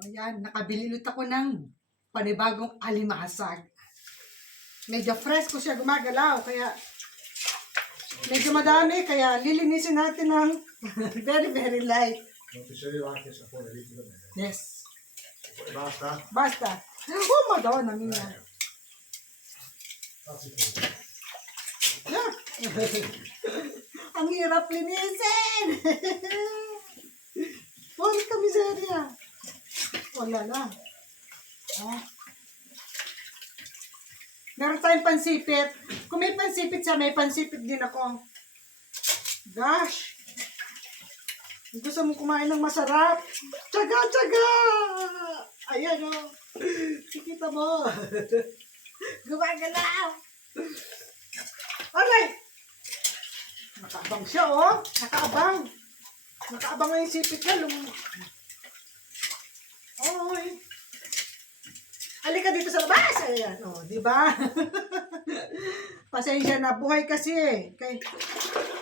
Ayan, nakabili ulit ako ng panibagong alimasag. Medyo fresh ko siya gumagalaw, kaya medyo madami, kaya lilinisin natin ng very, very light. Yes. Basta? Basta. Oh, madonna mia. Fazzi pure. Ah. Ang hirap linisin. Wala ka miserya. Wala na. Ah. Meron tayong pansipit. Kung may pansipit siya, may pansipit din ako. Gosh. Gusto mo kumain ng masarap? Tsaga, tsaga! Ayan o. Oh. Kita mo. Gumagalaw. Alright. Nakaabang siya, oh. Nakaabang. Nakaabang yung sipit niya. Lum... Oy. Halika dito sa labas. Ayan, oh, di ba? Pasensya na. Buhay kasi eh. Kay,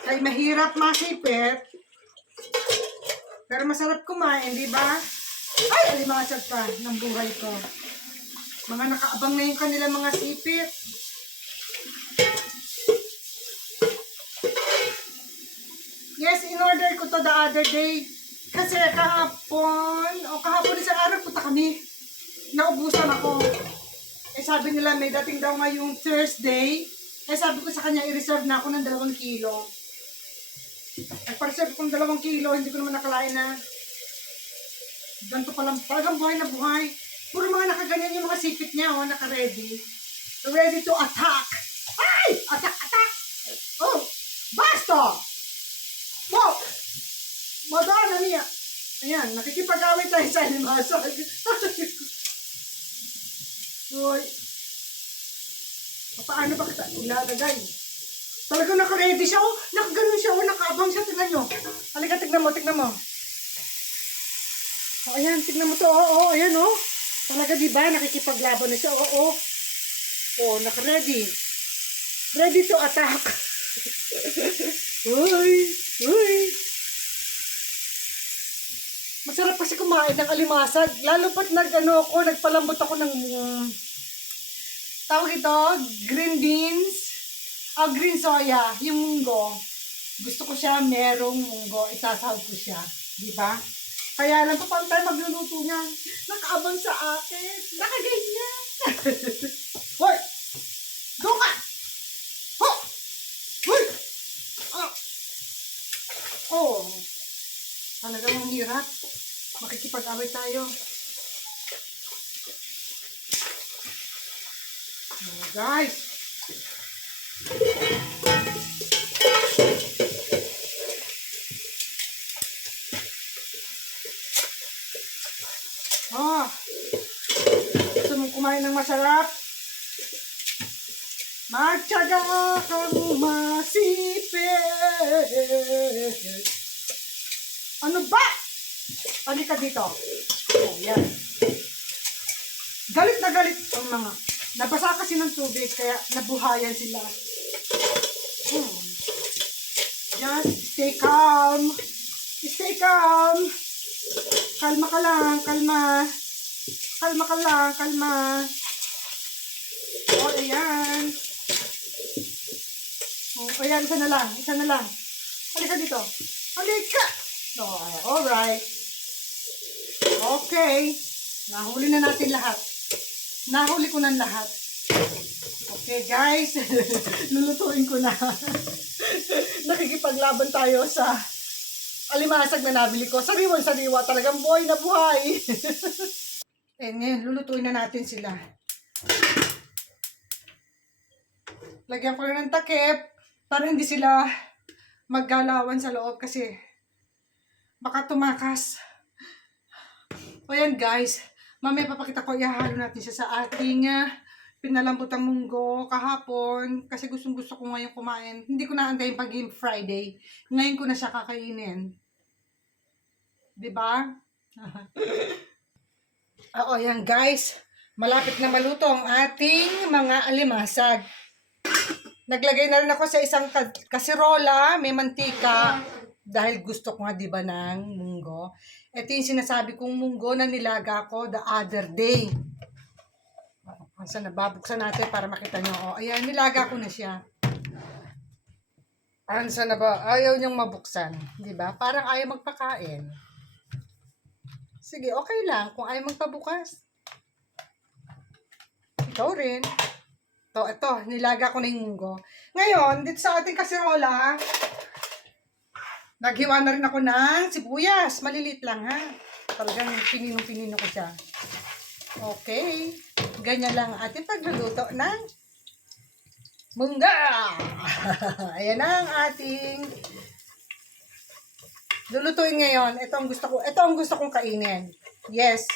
kay mahirap masipit. Pero masarap kumain, di ba? Ay, alimasag pa ng buhay ko. Mga nakaabang na yung kanilang mga sipit. Yes, in order ko to the other day. Kasi kahapon, o kahapon isang araw punta kami. Naubusan ako. Eh sabi nila may dating daw ngayong Thursday. Eh sabi ko sa kanya i-reserve na ako ng dalawang kilo. Nagpa-reserve ko ng dalawang kilo, hindi ko naman nakalain na ganito pa lang, talagang buhay na buhay. Puro mga nakaganyan yung mga sipit niya, oh, naka-ready. Ready to attack. Ay! Attack, attack! Oh! Basta! Mo! Madonna niya! Ayan, nakikipag-awit tayo sa animasag. Uy. Paano ba kita ilalagay? Talagang naka-ready siya, oh. Nakaganon siya, oh. Nakaabang siya. Tingnan nyo. Halika, tignan mo, tignan mo. Oh, ayan, tignan mo to. Oo, oh, ayan, oh. Talaga, di ba? Nakikipaglaban na siya. Oo, oh, oh. Oh, naka-ready. Ready to attack. uy, uy. Masarap kasi kumain ng alimasag. Lalo pat nag, ano ako, nagpalambot ako ng, um, tawag ito, green beans, ah, green soya, yung munggo. Gusto ko siya, merong munggo, isasahog ko siya. Di ba? Kaya lang, paano tayo magluluto niyan? Nakaabang sa akin. Nakaganyan. Hoy! Doon ka! Ho! Hoy! Ah! Oh! Talagang ang hirap. Makikipag-away tayo. Oh, guys! Oh! Gusto mo kumain ng masarap? Magtyaga kang masipit. Ano ba? Halika dito. Oh, yan. Galit na galit ang mga. Nabasa kasi ng tubig, kaya nabuhayan sila. Hmm. Just stay calm. Stay calm. Kalma ka lang, kalma. Kalma ka lang, kalma. Oh, ayan. Oh, ayan, isa na lang, isa na lang. Halika dito. Halika! So, alright. Okay. Nahuli na natin lahat. Nahuli ko na lahat. Okay, guys. Lulutuin ko na. Nakikipaglaban tayo sa alimasag na nabili ko. Sariwan sariwa. Talagang buhay na buhay. eh, ngayon, lulutuin na natin sila. Lagyan ko na ng takip para hindi sila maggalawan sa loob kasi baka tumakas. O yan guys, mamaya papakita ko, ihahalo natin siya sa ating uh, pinalambotang munggo kahapon kasi gustong gusto ko ngayon kumain. Hindi ko naantayin pag Game Friday. Ngayon ko na siya kakainin. 'Di ba? Oo, yan guys. Malapit na maluto ang ating mga alimasag. Naglagay na rin ako sa isang ka- kasirola, may mantika, dahil gusto ko nga 'di ba ng munggo. Ito yung sinasabi kong munggo na nilaga ko the other day. Asa na, babuksan natin para makita nyo. O, ayan, nilaga ko na siya. Ansa na ba? Ayaw niyang mabuksan. Di ba? Parang ayaw magpakain. Sige, okay lang kung ayaw magpabukas. Ikaw rin. Ito, ito, nilaga ko na yung munggo. Ngayon, dito sa ating kasirola, naghiwa na rin ako ng sibuyas. Malilit lang, ha? Talagang pininong-pinino ko siya. Okay. Ganyan lang ang ating pagluluto ng mungga. Ayan na ang ating lulutuin ngayon. Ito ang gusto ko. Ito ang gusto kong kainin. Yes.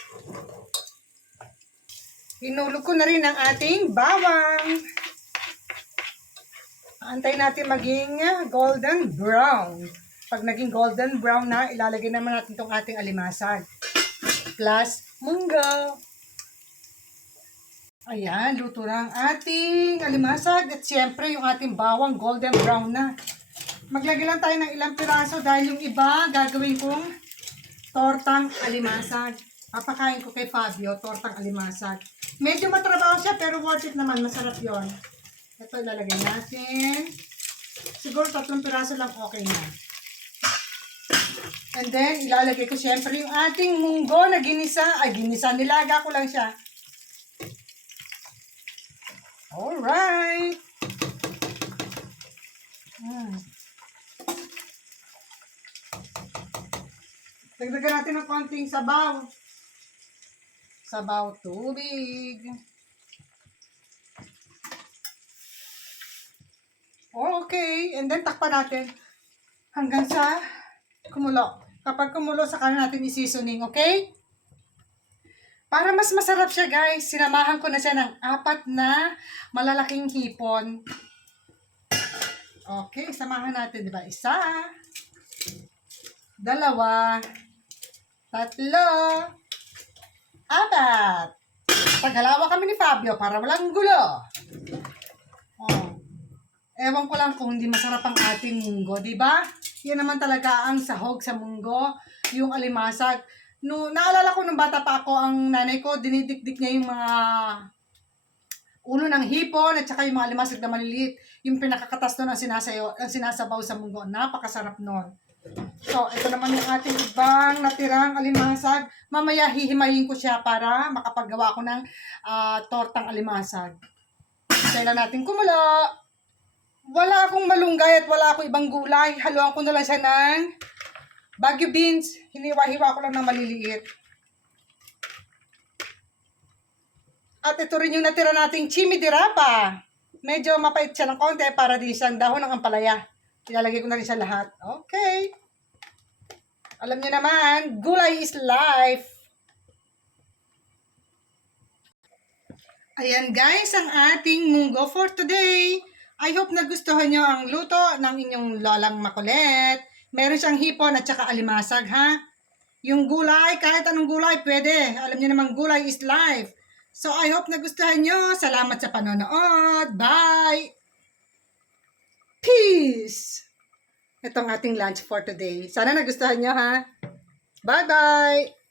Hinulog ko na rin ang ating bawang. Antay natin maging uh, golden brown. Pag naging golden brown na, ilalagay naman natin itong ating alimasag. Plus, munggo. Ayan, luto na ang ating alimasag. At siyempre, yung ating bawang golden brown na. Maglagay lang tayo ng ilang piraso dahil yung iba gagawin kong tortang alimasag. Papakain ko kay Fabio, tortang alimasag. Medyo matrabaho siya pero worth it naman. Masarap yon. Ito ilalagay natin. Siguro tatlong piraso lang okay na. And then, ilalagay ko siyempre yung ating munggo na ginisa. Ay, ginisa. Nilaga ko lang siya. Alright. Hmm. Dagdagan natin ng konting sabaw. Sabaw tubig. Okay. And then, takpan natin hanggang sa kumulo. Kapag kumulo, saka na natin i-seasoning. Okay? Para mas masarap siya guys, sinamahan ko na siya ng apat na malalaking hipon. Okay, samahan natin, di ba? Isa, dalawa, tatlo, apat. Paghalawa kami ni Fabio para walang gulo. Oh. Ewan ko lang kung hindi masarap ang ating munggo, di ba? Yan naman talaga ang sahog sa munggo, yung alimasag. No, naalala ko nung bata pa ako, ang nanay ko, dinidikdik niya yung mga ulo ng hipon at saka yung mga limasag na maliliit. Yung pinakakatas doon ang, sinasayo, ang sinasabaw sa munggo. Napakasarap nun. So, ito naman yung ating ibang natirang alimasag. Mamaya hihimayin ko siya para makapaggawa ko ng ah, tortang alimasag. Kailan natin kumulo. Wala akong malunggay at wala akong ibang gulay. Haluan ko na lang siya ng Baguio beans, hiniwa-hiwa ko lang ng maliliit. At ito rin yung natira nating chimidirapa. Medyo mapait siya ng konti para di siyang dahon ng ampalaya. Ilalagay ko na rin siya lahat. Okay. Alam niyo naman, gulay is life. Ayan guys, ang ating munggo for today. I hope nagustuhan nyo ang luto ng inyong lolang makulit. Meron siyang hipon at saka alimasag, ha? Yung gulay, kahit anong gulay, pwede. Alam niyo naman, gulay is life. So, I hope nagustuhan nyo. Salamat sa panonood. Bye! Peace! Ito ang ating lunch for today. Sana nagustuhan nyo, ha? Bye-bye!